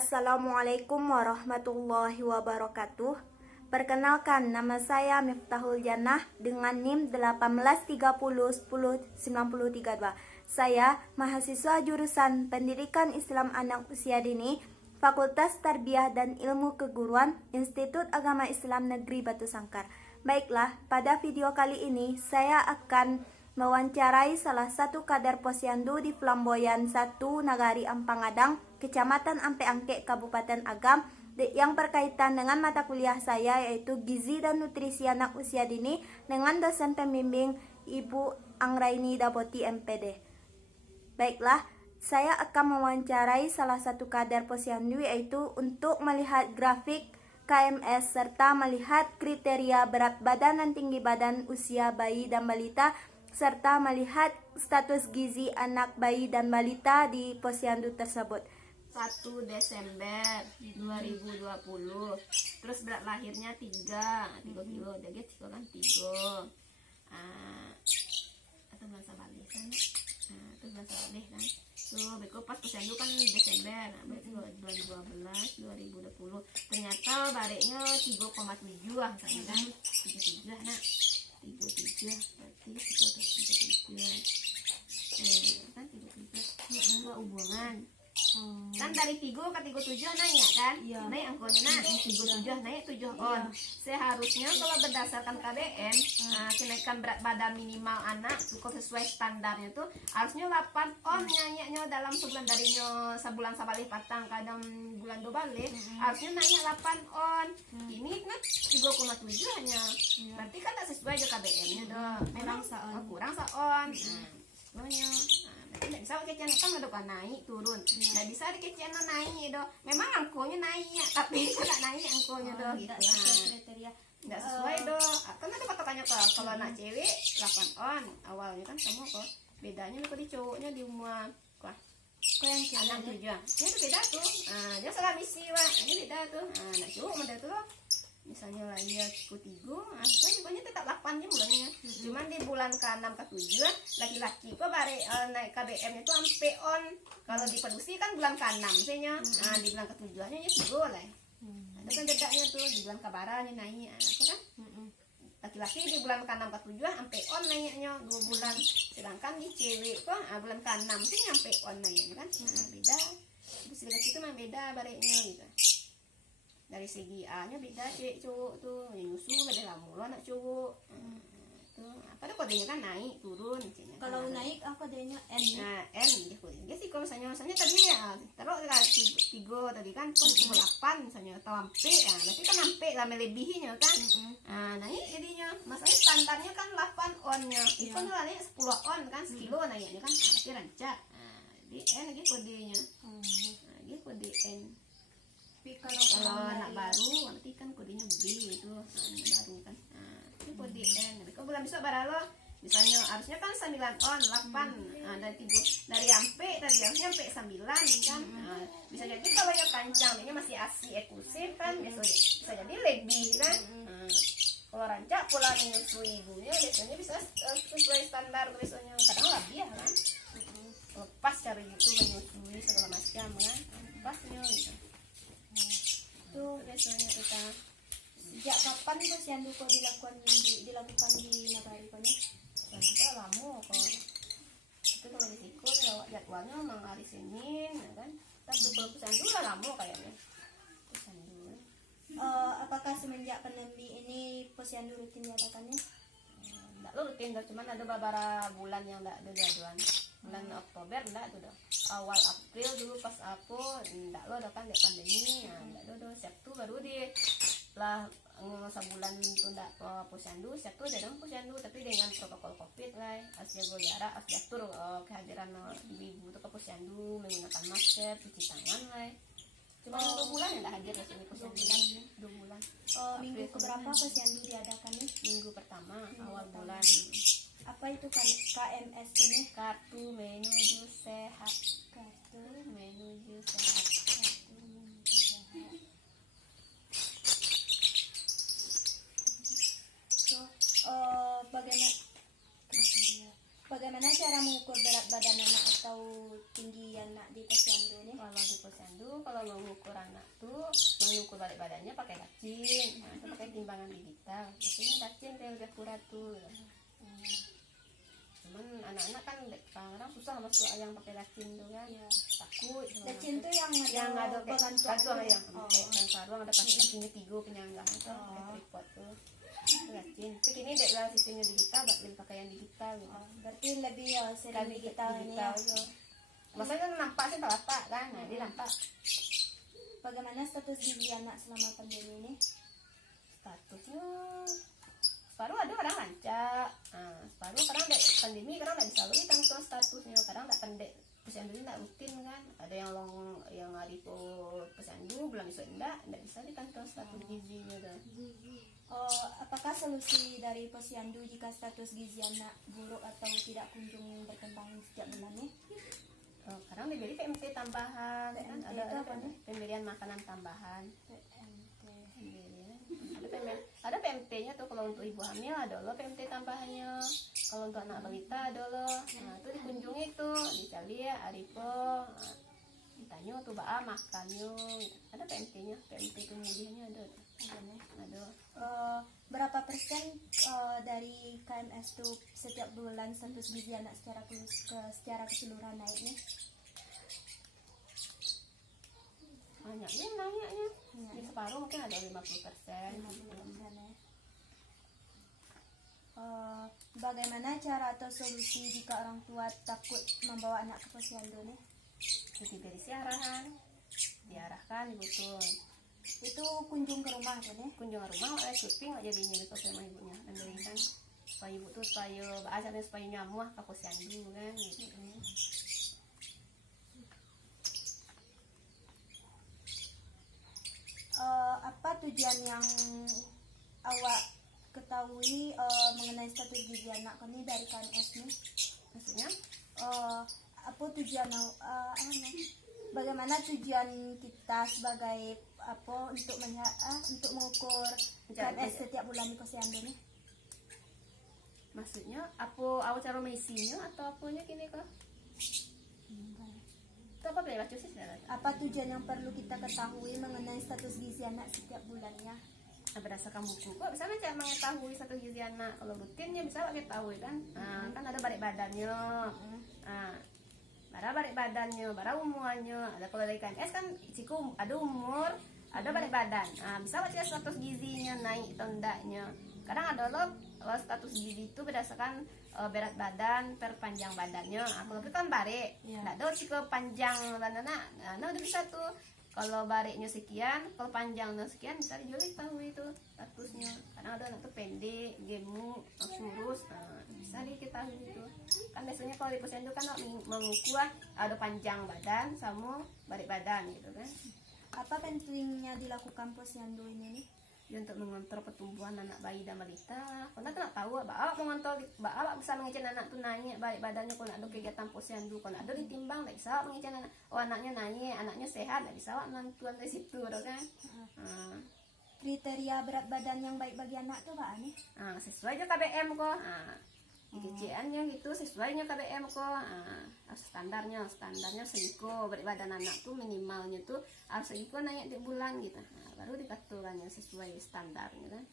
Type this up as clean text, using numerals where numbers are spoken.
Assalamualaikum warahmatullahi wabarakatuh. Perkenalkan, nama saya Miftahul Jannah dengan NIM 18301093. Saya mahasiswa jurusan Pendidikan Islam Anak Usia Dini, Fakultas Tarbiyah dan Ilmu Keguruan, Institut Agama Islam Negeri Batu Sangkar. Baiklah, pada video kali ini saya akan mewawancarai salah satu kader posyandu di Flamboyan 1 Nagari Ampangadang, Kecamatan Ampe Angke, Kabupaten Agam, yang berkaitan dengan mata kuliah saya, yaitu Gizi dan Nutrisi Anak Usia Dini, dengan dosen pembimbing Ibu Anggraini Dapoti MPD. Baiklah, saya akan mewawancarai salah satu kader posyandu, yaitu untuk melihat grafik KMS serta melihat kriteria berat badan dan tinggi badan usia bayi dan balita, serta melihat status gizi anak bayi dan balita di posyandu tersebut. 1 Desember 2020. Terus berat lahirnya 3 kilo. Jadi kan 3. Atau bahasa balik kan. Itu bahasa balik kan. So, beko pas posyandu kan Desember. Berarti 2020. Ternyata bareknya 3,7 misalnya kan. 37 nak. 37 berarti 337 kan 37 hubungan kan dari 3 ke 37 naik ya kan, naik angkonya naik 37 naik 7 on. Seharusnya kalau berdasarkan KBM kenaikan berat badan minimal anak cukup sesuai standarnya tuh harusnya 8 on nyanyaknya dalam sebulan, darinya sebulan sabalik patang kadang bulan 2 balik harusnya naiknya 8 on. Ini kan 3,7 hanya, berarti kan tak sesuai aja KBM-nya doh, memang kurang saon. Namanya tidak bisa kecian kan ada kan naik turun, tidak bisa dikecian naik do, memang angkonya naik tapi tidak naik angkonya do gitu. Tidak sesuai do, kan ada patokannya kok. Kalau anak cewek 8 on awalnya kan semua kok, bedanya kok di cowoknya di rumah kok yang anak 7 ya itu beda tuh. Dia salah misi wah, ini beda tuh. Anak cowok ada tuh misalnya lah ya cukup 3, sebenarnya tetap 8 nya bulannya. Cuman di bulan ke-6 ke-7 laki-laki kok bare naik KBM itu sampai on. Kalau di produksi kan bulan ke-6 sehnya. Di bulan ke-7 nya ya 3 lah. Ada kan bedanya tuh di bulan kabarannya naik itu kan. Laki-laki di bulan ke-6 ke-7 sampai on naiknya 2 bulan. Sedangkan di cewek kok bulan ke-6 sih sampai on naiknya kan. Beda. Terus segala itu mah beda bareknya gitu. Dari segi A nya beda cewek cowok tuh, nyusul lebih lama anak cowok. Tuh apa tuh kodenya kan naik turun. Kalau kan naik apa kodenya N? Nah N dia kodenya sih kalau misalnya tadi ya taruh kan 3 tadi kan 8 misalnya atau ampe ya, berarti kan ampe lah melebihinya kan. Naik jadinya masalahnya standarnya kan 8 on nya, itu kan naik 10 on kan sekilo naiknya kan, tapi rancak. Di N lagi kodenya. Lagi kode N. Tapi kalau anak baru nanti kan kodenya B itu anak baru kan. Itu kode N. Kalau belum bisa baralo misalnya harusnya kan 9 on 8 dari ampe tadi harusnya sampai 9 kan. Bisa jadi kalau yang panjang ini masih asi eksklusif kan bisa jadi lebih kan. Kalau rancak pola menyusui ibunya biasanya bisa sesuai standar biasanya, kadang lebih ya kan. Lepas cari itu menyusui segala macam kan, lepasnya gitu. Itu biasanya kita sejak kapan posyandu kok dilakukan di Nagari Konya? Itu lama kok. Itu kalau di Siko jadwalnya memang hari Senin ya kan. Tapi kalau posyandu udah lama kayaknya. Posyandu. Apakah semenjak pandemi ini posyandu rutin diadakannya? Enggak lo rutin, cuman ada beberapa bulan yang enggak ada jadwal. Bulan Oktober enggak tuh dah. Awal April dulu pas aku enggak lo ada kan di pandemi, enggak do Sabtu baru di lah sebulan itu enggak posyandu, Sabtu ada dong posyandu tapi dengan protokol Covid lah, harus jaga jarak, harus diatur kehadiran ibu-ibu itu ke posyandu menggunakan masker, cuci tangan lah. Cuma 2 bulan enggak hadir di sini posyandu. 2 bulan. Minggu keberapa posyandu diadakannya? Minggu pertama awal bulan. Apa itu kan KMS ini? Kartu menuju sehat. Kartu menuju sehat. So, bagaimana cara mengukur berat badan anak atau tinggi anak di posyandu nih? Kalau di posyandu, kalau mau mengukur anak tuh mengukur balik badannya pakai dacin, nah, itu pakai timbangan digital. Biasanya dacin yang lebih akurat tuh. Cuman anak-anak kan sekarang susah masuk yang pakai dacin tuh kan, takut. Dacin tuh yang ada kayak gantuan yang Oh. kayak sarung ada kakinya tiga penyangga itu pakai tripod tuh. Itu dacin. Tapi ini dek lah sistemnya digital, lebih pakai yang digital gitu. Berarti lebih sering Kami digital ini ya. digital. Maksudnya kan nampak sih rata kan, nah dia nampak. Bagaimana status gizi anak selama pandemi ini? Statusnya separuh ada kadang lancar, separuh kadang ada pandemi kadang nggak disaluri tanpa statusnya, kadang nggak pendek posyandu nggak rutin kan, ada yang hari po posyandu belum bisa nggak bisa ditantang status gizinya tuh. Apakah solusi dari posyandu jika status gizi anak buruk atau tidak kunjung berkembang setiap bulannya? Kadang diberi PMT tambahan kan, PMT ada itu apa nih? pemberian makanan tambahan. PMT. Ada PMT-nya tuh kalau untuk ibu hamil ada loh PMT tambahannya, kalau untuk anak balita ada loh. Nah itu dikunjungi tuh dicari ya aripo, ditanya tuh makannya, ada PMT-nya, PMT kemudiannya ada. Berapa persen dari KMS tuh setiap bulan status gizi anak secara keseluruhan naiknya? Banyaknya naiknya, di separuh mungkin ada 50%. Bagaimana cara atau solusi jika orang tua takut membawa anak ke posyandu nih? Diberi arahan, diarahkan betul. Itu kunjung ke rumah kan ya? Kunjung ke rumah oleh syuting aja jadinya gitu sama ibunya, dan berikan supaya ibu tuh supaya bahasa dan supaya nyamuah ke posyandu kan gitu. Apa tujuan yang awak ketahui mengenai status gizi anak ini dari KMS nih? Maksudnya Apa tujuan bagaimana tujuan kita sebagai apa untuk melihat untuk mengukur KMS setiap bulan di posyandu nih? maksudnya apa cara mengisinya atau apanya gini kok? Itu apa boleh baca sih sekarang? Apa tujuan yang perlu kita ketahui mengenai status gizi anak setiap bulannya? Berdasarkan buku kok bisa aja mengetahui satu gizi anak. Kalau rutinnya bisa ketahui kan, kan ada balik badannya, bara balik badannya, bara umurannya. Ada kalau dari KMS kan siku ada umur, ada balik badan. Bisa baca status gizinya naik atau enggaknya. Kadang ada loh status gizi itu berdasarkan berat badan per panjang badannya. Kalau itu kan bare, nggak ada sih ke panjang badannya. Nah udah bisa tuh. Kalau bareknya sekian, kalau panjangnya sekian bisa tahu itu statusnya. Kadang ada anak tuh pendek, gemuk, kurus, bisa diketahui itu. Kan biasanya kalau di posyandu kan mengukur ada panjang badan sama barek badan gitu kan. Apa pentingnya dilakukan posyandu ini nih? Ya, untuk mengontrol pertumbuhan anak bayi dan balita. Kalau tak tahu, bapak mengontrol, bapak bisa mengecek anak tuh naik balik badannya. Kalau ada kegiatan posyandu, kalau ada ditimbang, tak bisa mengecek anak. Oh anaknya naik, anaknya sehat, tak bisa menentuan dari situ, kan? Kriteria berat badan yang baik bagi anak tuh Pak nih? Sesuai aja KBM kok. Keciannya gitu sesuainya KBM kok. Standarnya segiko berat badan anak tuh minimalnya tuh harus segiko naik di bulan gitu. Baru dikaturannya sesuai standarnya kan.